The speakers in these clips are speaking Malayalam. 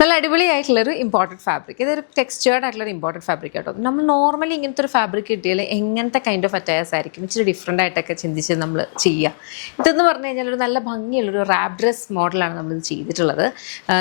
നല്ല അടിപൊളിയായിട്ടുള്ളൊരു ഇമ്പോർട്ടൻറ്റ് ഫാബ്രിക്. ഇതൊരു ടെക്സ്ചേർഡ് ആയിട്ടുള്ളൊരു ഇമ്പോർട്ടൻറ്റ് ഫാബ്രിക് കേട്ടോ. നമ്മൾ നോർമലി ഇങ്ങനത്തെ ഒരു ഫാബ്രിക് കിട്ടിയാൽ എങ്ങനത്തെ കൈൻഡ് ഓഫ് അറ്റയേഴ്സ് ആയിരിക്കും ഇച്ചിരി ഡിഫറെൻ്റ് ആയിട്ടൊക്കെ ചിന്തിച്ച് നമ്മൾ ചെയ്യുക. ഇതെന്ന് പറഞ്ഞു കഴിഞ്ഞാൽ ഒരു നല്ല ഭംഗിയുള്ളൊരു റാപ്പ് ഡ്രസ് മോഡലാണ് നമ്മളിത് ചെയ്തിട്ടുള്ളത്.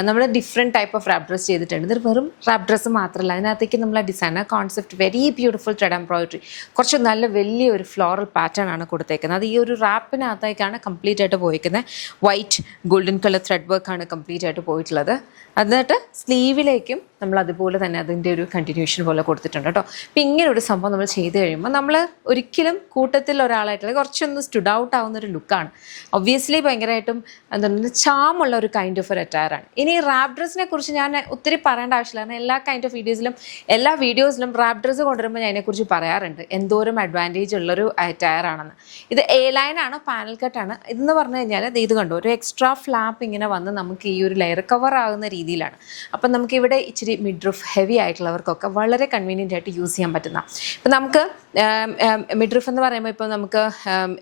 നമ്മൾ different type of wrap dress ചെയ്തിട്ടുണ്ട്. ഇത് വെറും റാപ്പ് ഡ്രസ്സ് മാത്രമല്ല, അതിനകത്തേക്ക് നമ്മൾ designer concept very beautiful thread embroidery കുറച്ച് നല്ല വലിയൊരു ഫ്ലോറൽ പാറ്റേൺ ആണ് കൊടുത്തേക്കുന്നത്. അത് ഈ ഒരു റാപ്പിനകത്തേക്കാണ് കംപ്ലീറ്റ് ആയിട്ട് പോയിരിക്കുന്നത്. വൈറ്റ് ഗോൾഡൻ കളർ ത്രെഡ് വർക്കാണ് കംപ്ലീറ്റ് ആയിട്ട് പോയിട്ടുള്ളത്. എന്നിട്ട് സ്ലീവിലേക്കും നമ്മൾ അതുപോലെ തന്നെ അതിൻ്റെ ഒരു കണ്ടിന്യൂഷൻ പോലെ കൊടുത്തിട്ടുണ്ട് കേട്ടോ. അപ്പം ഇങ്ങനെ ഒരു സംഭവം നമ്മൾ ചെയ്ത് കഴിയുമ്പോൾ നമ്മൾ ഒരിക്കലും കൂട്ടത്തിൽ ഒരാളായിട്ടുള്ള കുറച്ചൊന്ന് സ്റ്റുഡ് ഔട്ട് ആവുന്ന ഒരു ലുക്കാണ്. ഒബ്വിയസ്ലി ഭയങ്കരമായിട്ടും എന്താണ് ചാമുള്ള ഒരു കൈൻഡ് ഓഫ് ഒരു അറ്റയറാണ്. ഇനി റാപ്പ് ഡ്രസ്സിനെ കുറിച്ച് ഞാൻ ഒത്തിരി പറയേണ്ട ആവശ്യമില്ല. കാരണം എല്ലാ കൈൻഡ് ഓഫ് എല്ലാ വീഡിയോസിലും റാപ്പ് ഡ്രസ്സ് കൊണ്ടുവരുമ്പോൾ ഞാൻ അതിനെക്കുറിച്ച് പറയാറുണ്ട് എന്തോരം അഡ്വാൻറ്റേജ് ഉള്ളൊരു അറ്റയറാണെന്ന്. ഇത് എ ലൈനാണ്, പാനൽ കട്ടാണ്. ഇതെന്ന് പറഞ്ഞു കഴിഞ്ഞാൽ ഇത് കണ്ടു ഒരു എക്സ്ട്രാ ഫ്ലാപ്പ് ഇങ്ങനെ വന്ന് നമുക്ക് ഈ ഒരു ലെയർ കവർ ആകുന്ന രീതിയിലാണ്. അപ്പം നമുക്കിവിടെ ഇച്ചിരി മിഡ്രിഫ് ഹെവി ആയിട്ടുള്ളവർക്കൊക്കെ വളരെ കൺവീനിയൻ്റ് ആയിട്ട് യൂസ് ചെയ്യാൻ പറ്റുന്ന. ഇപ്പം നമുക്ക് മിഡ്രിഫ് എന്ന് പറയുമ്പോൾ ഇപ്പോൾ നമുക്ക്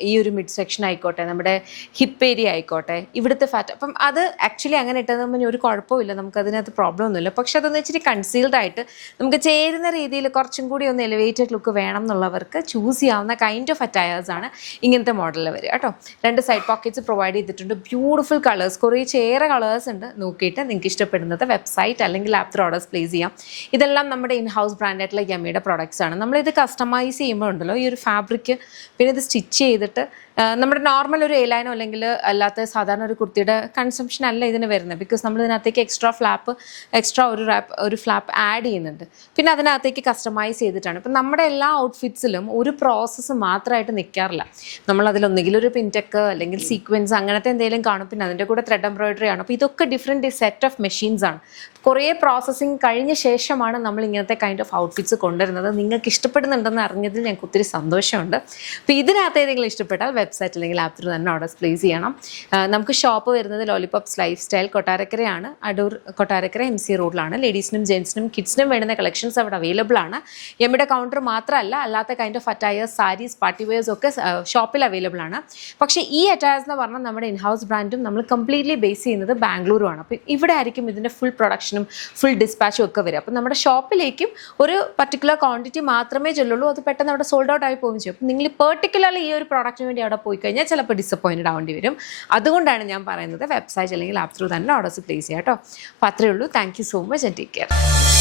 ഈ ഒരു മിഡ് സെക്ഷൻ ആയിക്കോട്ടെ, നമ്മുടെ ഹിപ്പ് ഏരിയ ആയിക്കോട്ടെ, ഇവിടുത്തെ ഫാറ്റ്, അപ്പം അത് ആക്ച്വലി അങ്ങനെ ഇട്ടതുമ്പോൾ ഒരു കുഴപ്പമില്ല, നമുക്ക് അതിനകത്ത് പ്രോബ്ലം ഒന്നുമില്ല. പക്ഷെ അതൊന്ന് ഇച്ചിരി കൺസീൽഡ് ആയിട്ട് നമുക്ക് ചേരുന്ന രീതിയിൽ കുറച്ചും കൂടി ഒന്ന് എലിവേറ്റഡ് ലുക്ക് വേണം എന്നുള്ളവർക്ക് ചൂസ് ചെയ്യാവുന്ന കൈൻഡ് ഓഫ് അറ്റയേഴ്സാണ് ഇങ്ങനത്തെ മോഡലിൽ വരിക കേട്ടോ. 2 സൈഡ് പോക്കറ്റ്സ് പ്രൊവൈഡ് ചെയ്തിട്ടുണ്ട്. ബ്യൂട്ടിഫുൾ കളേഴ്സ്, കുറേയേറെ കളേഴ്സ് ഉണ്ട്. നോക്കിയിട്ട് നിങ്ങൾക്ക് ഇഷ്ടപ്പെടുന്നത് വെബ്സൈറ്റ് അല്ലെങ്കിൽ ആപ്പ് ത്രൂ ഓർഡേഴ്സ് പ്ലേസ് ചെയ്യാം. ഇതെല്ലാം നമ്മുടെ ഇൻ ഹൗസ് ബ്രാൻഡായിട്ടുള്ള യമ്മിയുടെ പ്രൊഡക്ട്സ് ആണ്. നമ്മളിത് കസ്റ്റമൈസ് ചെയ്യുമ്പോൾ ഉണ്ടല്ലോ ഈ ഒരു ഫാബ്രിക് പിന്നെ ഇത് സ്റ്റിച്ച് ചെയ്തിട്ട് നമ്മുടെ നോർമൽ ഒരു എലൈനോ അല്ലെങ്കിൽ അല്ലാത്ത സാധാരണ ഒരു കുർത്തിയുടെ കൺസംഷൻ അല്ല ഇതിന് വരുന്നത്. ബിക്കോസ് നമ്മൾ ഇതിനകത്തേക്ക് എക്സ്ട്രാ ഒരു ഫ്ലാപ്പ് ആഡ് ചെയ്യുന്നുണ്ട്. പിന്നെ അതിനകത്തേക്ക് കസ്റ്റമൈസ് ചെയ്തിട്ടാണ്. ഇപ്പം നമ്മുടെ എല്ലാ ഔട്ട്ഫിറ്റ്സിലും ഒരു പ്രോസസ്സ് മാത്രമായിട്ട് നിൽക്കാറില്ല. നമ്മളതിലൊന്നെങ്കിലും ഒരു പിൻടെക്ക് അല്ലെങ്കിൽ സീക്വൻസ് അങ്ങനത്തെ എന്തെങ്കിലും കാണും. പിന്നെ അതിൻ്റെ കൂടെ ത്രെഡ് എംബ്രോയിഡറി ആണ്. അപ്പോൾ ഇതൊക്കെ ഡിഫറെൻറ്റ് സെറ്റ് ഓഫ് മെഷീൻസ് ആണ്. കുറേ പ്രോസസ്സിങ് കഴിഞ്ഞ ശേഷമാണ് നമ്മൾ ഇങ്ങനത്തെ കൈൻഡ് ഓഫ് ഔട്ട്ഫിറ്റ്സ് കൊണ്ടുവരുന്നത്. നിങ്ങൾക്ക് ഇഷ്ടപ്പെടുന്നുണ്ടെന്ന് അറിഞ്ഞതിൽ ഞങ്ങൾക്ക് ഒത്തിരി സന്തോഷമുണ്ട്. അപ്പോൾ ഇതിനകത്ത് ഏതെങ്കിലും ഇഷ്ടപ്പെട്ടാൽ വെബ്സൈറ്റ് അല്ലെങ്കിൽ ആപ്പ് ത്രൂ തന്നെ ഓർഡേഴ്സ് പ്ലേസ് ചെയ്യണം. നമുക്ക് ഷോപ്പ് വരുന്നത് ലോലിപോപ്സ് ലൈഫ് സ്റ്റൈൽ കൊട്ടാരക്കരയാണ്. അടൂർ കൊട്ടാരക്കര MC റോഡിലാണ്. ലേഡീസിനും ജെൻസിനും കിഡ്സിനും വേണ്ടുന്ന കളക്ഷൻസ് അവിടെ അവൈലബിൾ ആണ്. യമ്മിയുടെ കൗണ്ടർ മാത്രമല്ല, അല്ലാത്ത kind of attires, saris, party wears ഒക്കെ ഷോപ്പിൽ അവൈലബിൾ ആണ്. പക്ഷേ ഈ അറ്റയേഴ്സ് എന്ന് പറഞ്ഞാൽ നമ്മുടെ ഇൻ ഹൗസ് ബ്രാൻഡും നമ്മൾ കംപ്ലീറ്റ്ലി ബേസ് ചെയ്യുന്നത് ബാംഗ്ലൂരുമാണ്. അപ്പോൾ ഇവിടെ ആയിരിക്കും ഇതിൻ്റെ ഫുൾ പ്രൊഡക്ഷനും ഫുൾ ഡിസ്പാച്ചും ഒക്കെ വരും. അപ്പം നമ്മുടെ ഷോപ്പിലേക്കും ഒരു പർട്ടിക്കുലർ ക്വാണ്ടിറ്റി മാത്രമേ ചെല്ലുള്ളൂ. അത് പെട്ടെന്ന് അവിടെ സോൾഡ് ഔട്ട് ആയി പോകുകയും ചെയ്യും. അപ്പം നിങ്ങൾ പെർട്ടിക്കുലർലി ഈ ഒരു പ്രോഡക്റ്റിന് വേണ്ടി അവിടെ പോയി കഴിഞ്ഞാൽ ചിലപ്പോൾ ഡിസപ്പോയിൻറ്റഡ് ആവേണ്ടി വരും. അതുകൊണ്ടാണ് ഞാൻ പറയുന്നത് വെബ്സൈറ്റ് അല്ലെങ്കിൽ ആപ്പ് ത്രൂ തന്നെ ഓർഡേഴ്സ് പ്ലേസ് ചെയ്യാം കേട്ടോ. അപ്പോൾ അത്രയേ ഉള്ളൂ. Thank you so much and take care.